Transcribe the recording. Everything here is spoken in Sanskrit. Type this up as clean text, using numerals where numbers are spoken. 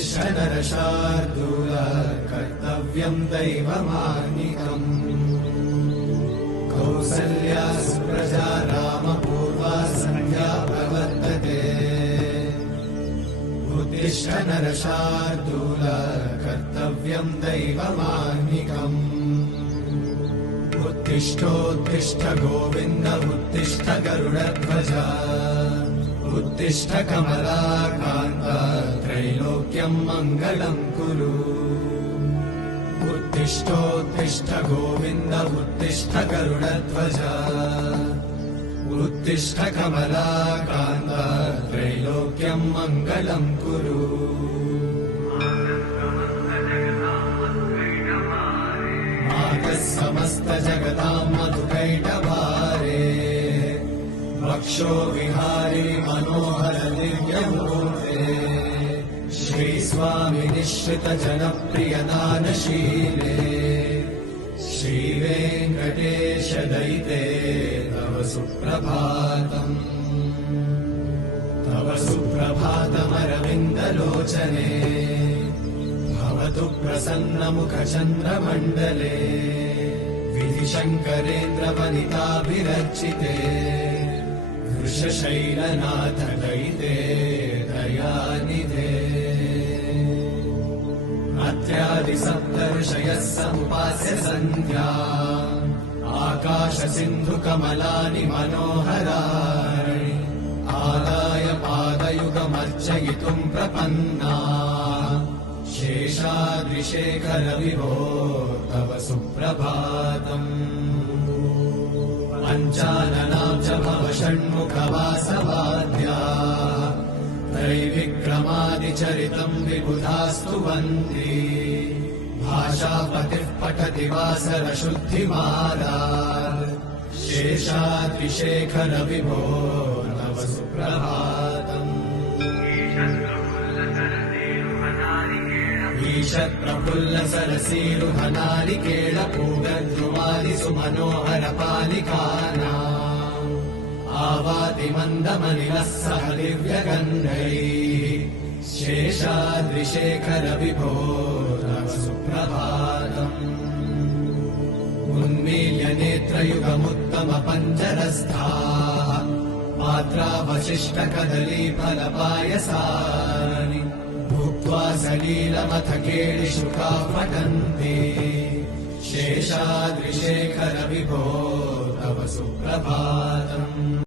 उत्तिष्ठ नरशार्दूल कर्तव्यम् दैवमाह्निकम् कौसल्या सुप्रजा रामपूर्वा सन्ध्या प्रवर्तते उत्तिष्ठ नरशार्दूल कर्तव्यम् दैवमाह्निकम् उत्तिष्ठोत्तिष्ठ गोविन्द उत्तिष्ठ गरुडध्वज उत्तिष्ठ कमलाकान्त त्रैलोक्यम् मङ्गलम् कुरु उत्तिष्ठोत्तिष्ठ गोविन्द उत्तिष्ठ गरुडध्वज उत्तिष्ठ कमलाकान्त त्रैलोक्यम् मङ्गलम् कुरु समस्त जगताम् मधुकैटभारे वक्षो विहारी मनोहर दिव्यमूर्ते श्रीस्वामि निश्रित जनप्रिय दानशीले श्रीवेङ्कटेश दयिते तव सुप्रभातम् तव सुप्रभातमरविन्दलोचने भवतु प्रसन्नमुखचन्द्रमण्डले विधिशङ्करेन्द्रवनिताभिरचिते वृषशैलनाथ दयिते दयानिधे अत्र्यादिसप्तऋषयः समुपास्य सन्ध्या आकाशसिन्धुकमलानि मनोहराणि आदाय पादयुगमर्चयितुम् प्रपन्ना शेषाद्रिशेखर विभो तव सुप्रभातम् पञ्चाननाब्ज भव षण्मुखवासवाद्या त्रैविक्रमादिचरितम् विबुधास्तु वन्ति भाषापतिः पठति वासरशुद्धिमाला शेषाद्रिशेखर विभो तव सुप्रभातम् ईषत्प्रफुल्ल सरसीरुहनारिकेळ पूगद्रुमादि सुमनोहर पालिकानाम् आवाति मन्दमनिलः सह दिव्यगन्धैः शेषाद्रिशेखर विभो तव सुप्रभातम् उन्मील्य नेत्रयुगमुत्तम पञ्जरस्थाः मात्रावशिष्ट कदलीफलपायसानि भुक्त्वा सलीलमथ केलिशुकाः पठन्ति शेषाद्रिशेखर विभो तव सुप्रभातम्।